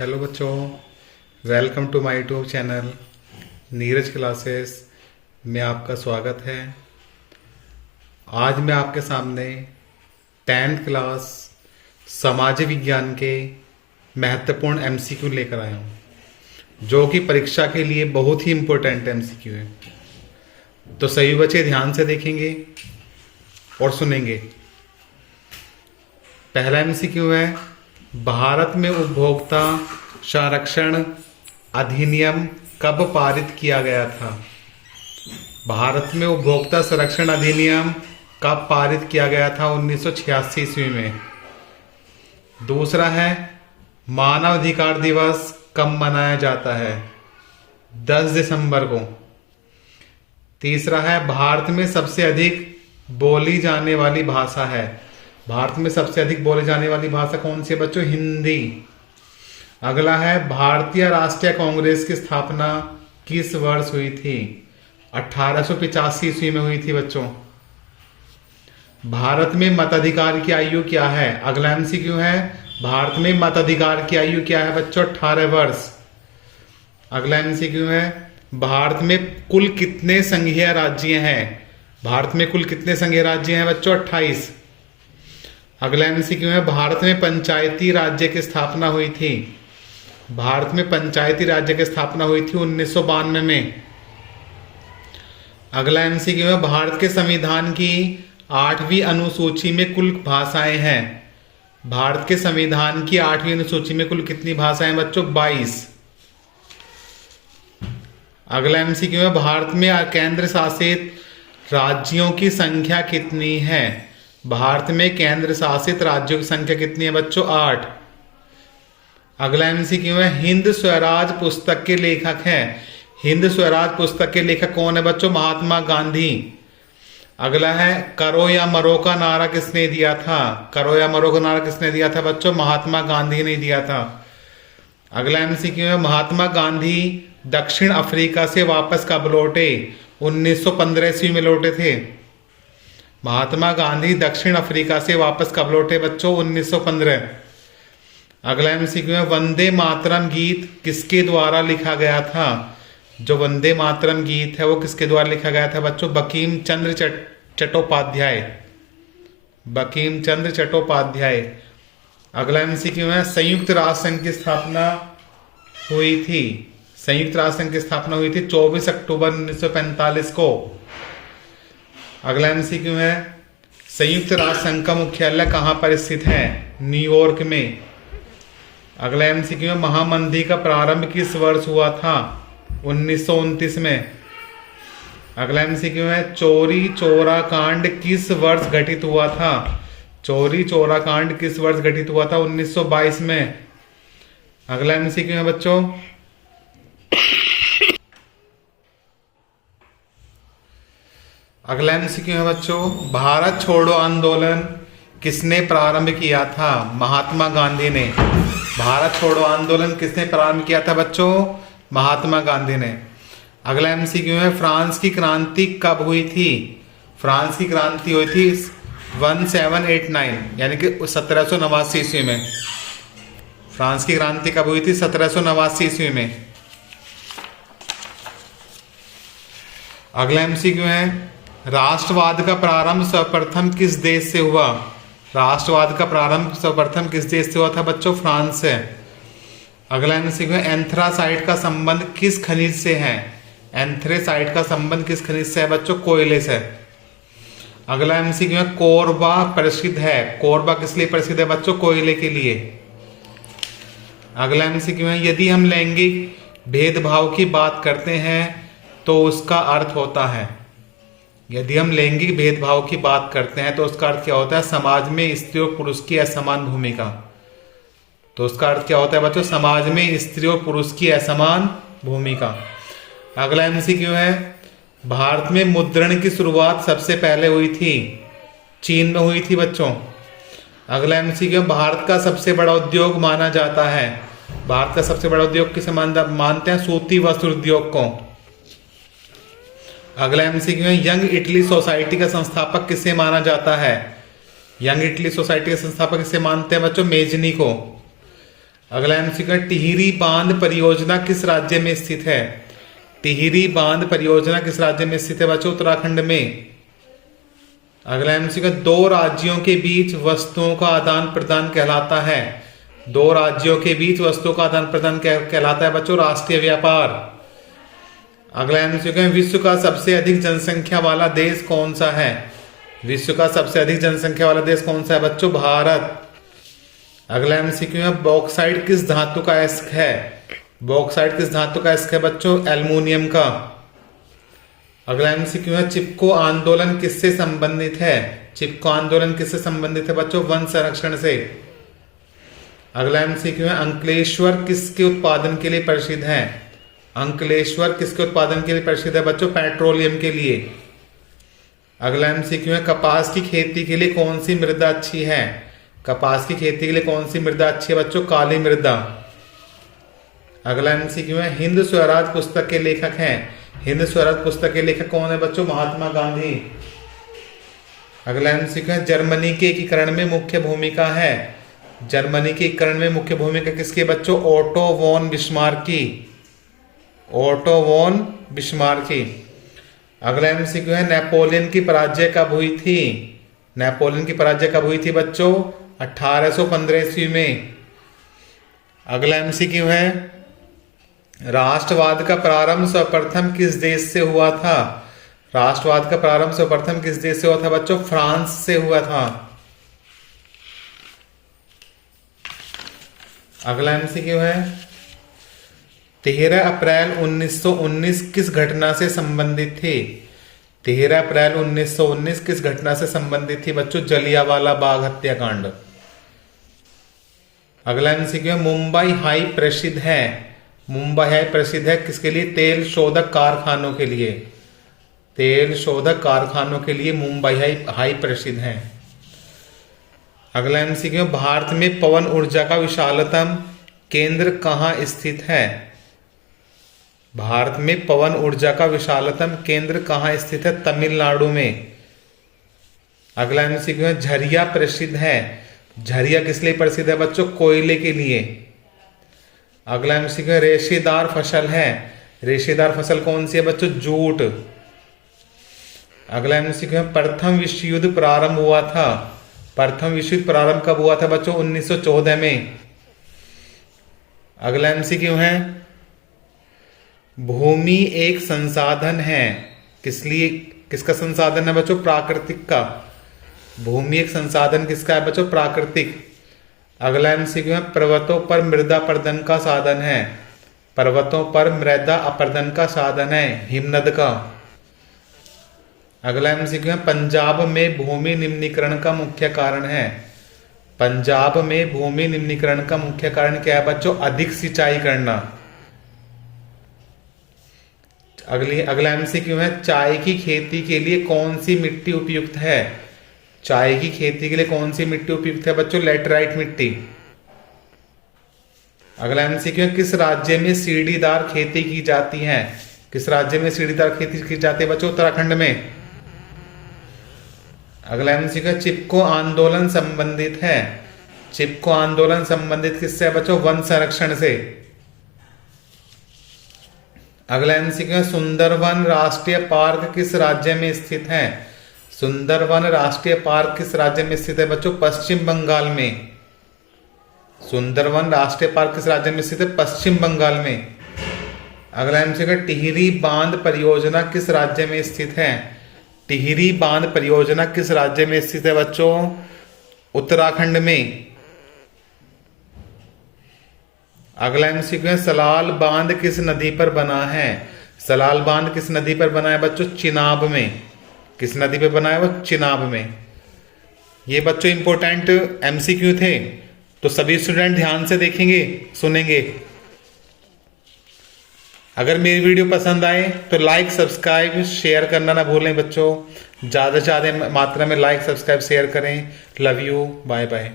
Hello बच्चों, welcome to my YouTube channel Neeraj classes में आपका स्वागत है। आज मैं आपके सामने 10th क्लास समाज विज्ञान के महत्वपूर्ण एमसीक्यू लेकर आया हूँ, जो कि परीक्षा के लिए बहुत ही इम्पोर्टेंट एमसीक्यू है। तो सभी बच्चे ध्यान से देखेंगे और सुनेंगे। पहला एमसीक्यू है, भारत में उपभोक्ता संरक्षण अधिनियम कब पारित किया गया था? भारत में उपभोक्ता संरक्षण अधिनियम कब पारित किया गया था? 1986 ईस्वी में। दूसरा है, मानव अधिकार दिवस कब मनाया जाता है? 10 दिसंबर को। तीसरा है, भारत में सबसे अधिक बोली जाने वाली भाषा है। भारत में सबसे अधिक बोले जाने वाली भाषा कौन सी है बच्चों? हिंदी। अगला है, भारतीय राष्ट्रीय कांग्रेस की स्थापना किस वर्ष हुई थी? 1885 ईस्वी में हुई थी बच्चों। भारत में मताधिकार की आयु क्या है? अगला एमसीक्यू है, भारत में मताधिकार की आयु क्या है बच्चों? 18 वर्ष। अगला एमसीक्यू है, भारत में कुल कितने संघीय राज्य हैं? भारत में कुल कितने संघीय राज्य हैं बच्चों? 28। अगला एमसीक्यू है, भारत में पंचायती राज्य की स्थापना हुई थी। भारत में पंचायती राज्य की स्थापना हुई थी 1992 में। अगला एमसीक्यू है, भारत के संविधान की 8वीं अनुसूची में कुल भाषाएं हैं। भारत के संविधान की 8वीं अनुसूची में कुल कितनी भाषाएं बच्चों? 22। अगला एमसीक्यू है, भारत में केंद्र शासित राज्यों की संख्या कितनी है? भारत में केंद्र शासित राज्यों की संख्या कितनी है बच्चों? 8। अगला एमसीक्यू है, हिंद स्वराज पुस्तक के लेखक हैं। हिंद स्वराज पुस्तक के लेखक कौन है बच्चों? महात्मा गांधी। अगला है, करो या मरो का नारा किसने दिया था? करो या मरो का नारा किसने दिया था बच्चों? महात्मा गांधी ने दिया था। अगला एमसीक्यू है, महात्मा गांधी दक्षिण अफ्रीका से वापस कब लौटे? 1915 ईस्वी में लौटे थे। महात्मा गांधी दक्षिण अफ्रीका से वापस कब लौटे बच्चों? 1915। अगला एमसीक्यू है, वंदे मातरम गीत किसके द्वारा लिखा गया था? जो वंदे मातरम गीत है वो किसके द्वारा लिखा गया था बच्चों? बंकिम चंद्र चट्टोपाध्याय। बंकिम चंद्र चट्टोपाध्याय। अगला एमसीक्यू है, संयुक्त राष्ट्र संघ की स्थापना हुई थी। संयुक्त राष्ट्र संघ की स्थापना हुई थी 24 अक्टूबर 1945 को। अगला एमसीक्यू है, संयुक्त राष्ट्र संघ का मुख्यालय कहां पर स्थित है? न्यूयॉर्क में। अगला एमसीक्यू है, महामंदी का प्रारंभ किस वर्ष हुआ था? 1929 में। अगला एमसीक्यू है, चोरी चोरा कांड किस वर्ष घटित हुआ था? चोरी चोरा कांड किस वर्ष घटित हुआ था? 1922 में। अगला एमसीक्यू है बच्चों, अगला एमसीक्यू है बच्चों, भारत छोड़ो आंदोलन किसने प्रारंभ किया था? महात्मा गांधी ने। भारत छोड़ो आंदोलन किसने प्रारंभ किया था बच्चों? महात्मा गांधी ने। अगला एमसीक्यू है, फ्रांस की क्रांति कब हुई थी? फ्रांस की क्रांति हुई थी 1789 यानी कि 1789 ईस्वी में। फ्रांस की क्रांति कब हुई थी? 1789 ईस्वी में। अगला एमसीक्यू है, राष्ट्रवाद का प्रारंभ सर्वप्रथम किस देश से हुआ? राष्ट्रवाद का प्रारंभ सर्वप्रथम किस देश से हुआ था बच्चों? फ्रांस से। अगला एमसीक्यू है, एंथ्रासाइट का संबंध किस खनिज से है? एंथ्रासाइट का संबंध किस खनिज से है बच्चों? कोयले से। अगला एमसीक्यू है, कोरबा प्रसिद्ध है। कोरबा किस लिए प्रसिद्ध है बच्चों? कोयले के लिए। अगला एमसीक्यू है, यदि हम लैंगिक भेदभाव की बात करते हैं तो उसका अर्थ होता है। यदि हम लैंगिक भेदभाव की बात करते हैं तो उसका अर्थ क्या होता है? समाज में स्त्री और पुरुष की असमान भूमिका। तो उसका अर्थ क्या होता है बच्चों? समाज में स्त्री और पुरुष की असमान भूमिका। अगला एमसीक्यू है, भारत में मुद्रण की शुरुआत सबसे पहले हुई थी? चीन में हुई थी बच्चों। अगला एमसीक्यू, भारत का सबसे बड़ा उद्योग माना जाता है। भारत का सबसे बड़ा उद्योग किसे मानते हैं? सूती वस्त्र उद्योग को। अगला एमसीक्यू है, यंग इटली सोसाइटी का संस्थापक किसे माना जाता है? यंग इटली सोसाइटी के संस्थापक किसे मानते हैं बच्चों? मेजनी को। अगला एमसीक्यू है, टिहरी बांध परियोजना किस राज्य में स्थित है? टिहरी बांध परियोजना किस राज्य में स्थित है बच्चों? उत्तराखंड में। अगला एमसीक्यू, दो राज्यों के बीच वस्तुओं का आदान प्रदान कहलाता है। दो राज्यों के बीच वस्तुओं का आदान प्रदान कहलाता है बच्चों राष्ट्रीय व्यापार। अगला एमसीक्यू, विश्व का सबसे अधिक जनसंख्या वाला देश कौन सा है? विश्व का सबसे अधिक जनसंख्या वाला देश कौन सा है बच्चों? भारत। अगला एमसीक्यू है, बॉक्साइट किस धातु का अयस्क है? बॉक्साइट किस धातु का अयस्क है बच्चों? एल्युमिनियम का। अगला एमसीक्यू है, चिपको आंदोलन किससे संबंधित है? चिपको आंदोलन किससे संबंधित है बच्चों? वन संरक्षण से। अगला एमसीक्यू है, अंकलेश्वर किसके उत्पादन के लिए प्रसिद्ध है? अंकलेश्वर किसके उत्पादन के लिए प्रसिद्ध है बच्चों? पेट्रोलियम के लिए। अगला एमसीक्यू है, कपास की खेती के लिए कौन सी मृदा अच्छी है? कपास की खेती के लिए कौन सी मृदा अच्छी है बच्चों? काली मृदा। अगला एमसीक्यू है, हिंद स्वराज पुस्तक के लेखक हैं। हिंद स्वराज पुस्तक के लेखक कौन है बच्चों? महात्मा गांधी। अगला एमसीक्यू है, जर्मनी के एकीकरण में मुख्य भूमिका है। जर्मनी के एकीकरण में मुख्य भूमिका किसकी बच्चों? ओटो वॉन बिस्मार्क की। ओटो वॉन बिस्मार्क की। अगला एमसीक्यू है, नेपोलियन की पराजय कब हुई थी? नेपोलियन की पराजय कब हुई थी बच्चों? 1815 ईस्वी में। अगला एमसीक्यू है, राष्ट्रवाद का प्रारंभ सर्वप्रथम किस देश से हुआ था? राष्ट्रवाद का प्रारंभ सर्वप्रथम किस देश से हुआ था बच्चों? फ्रांस से हुआ था। अगला एमसीक्यू है, 13 अप्रैल 1919 किस घटना से संबंधित थी? 13 अप्रैल 1919 किस घटना से संबंधित थी बच्चों? जलियांवाला बाग हत्याकांड। अगला एमसीक्यू है, मुंबई हाई प्रसिद्ध है। मुंबई हाई प्रसिद्ध है किसके लिए? तेल शोधक कारखानों के लिए। तेल शोधक कारखानों के लिए मुंबई हाई प्रसिद्ध है। अगला एमसीक्यू, भारत में पवन ऊर्जा का विशालतम केंद्र कहाँ स्थित है? भारत में पवन ऊर्जा का विशालतम केंद्र कहाँ स्थित है? तमिलनाडु में। अगला एमसीक्यू है, झरिया प्रसिद्ध है। झरिया किस लिए प्रसिद्ध है बच्चों? कोयले के लिए। अगला एमसीक्यू, रेशेदार फसल है। रेशेदार फसल कौन सी है बच्चों? जूट। अगला एमसीक्यू है, प्रथम विश्व युद्ध प्रारंभ हुआ था। प्रथम विश्व युद्ध प्रारंभ कब हुआ था बच्चों? 1914 में। अगला एमसीक्यू है, भूमि एक संसाधन है। किसका संसाधन है बच्चों? प्राकृतिक का। भूमि एक संसाधन किसका है बच्चों? प्राकृतिक। अगला एमसीक्यू है, पर्वतों पर मृदा अपर्दन का साधन है। पर्वतों पर मृदा अपर्दन का साधन है हिमनद का। अगला एमसीक्यू है, पंजाब में भूमि निम्नीकरण का मुख्य कारण है। पंजाब में भूमि निम्नीकरण का मुख्य कारण क्या है बच्चों? अधिक सिंचाई करना। अगला एमसीक्यू है, चाय की खेती के लिए कौन सी मिट्टी उपयुक्त है? चाय की खेती के लिए कौन सी मिट्टी उपयुक्त है बच्चों? लैटेराइट मिट्टी। अगला एमसीक्यू है, किस राज्य में सीढ़ीदार खेती की जाती है? किस राज्य में सीढ़ीदार खेती की जाती है बच्चों? उत्तराखंड में। अगला एमसीक्यू, चिपको आंदोलन संबंधित है। चिपको आंदोलन संबंधित किससे है बच्चों? वन संरक्षण से। अगला एमसीक्यू, सुंदरवन राष्ट्रीय पार्क किस राज्य में स्थित है? सुंदरवन राष्ट्रीय पार्क किस राज्य में स्थित है बच्चों? पश्चिम बंगाल में। सुंदरवन राष्ट्रीय पार्क किस राज्य में स्थित है? पश्चिम बंगाल में। अगला एमसीक्यू, टिहरी बांध परियोजना किस राज्य में स्थित है? टिहरी बांध परियोजना किस राज्य में स्थित है बच्चों? उत्तराखंड में। अगला एमसीक्यू, सलाल बांध किस नदी पर बना है? सलाल बांध किस नदी पर बना है बच्चों? चिनाब में। किस नदी पे बना है? वो चिनाब में। ये बच्चों इंपॉर्टेंट एमसीक्यू थे, तो सभी स्टूडेंट ध्यान से देखेंगे, सुनेंगे। अगर मेरी वीडियो पसंद आए तो लाइक सब्सक्राइब शेयर करना ना भूलें बच्चों। ज़्यादा से ज़्यादा मात्रा में लाइक सब्सक्राइब शेयर करें। Love you, bye bye.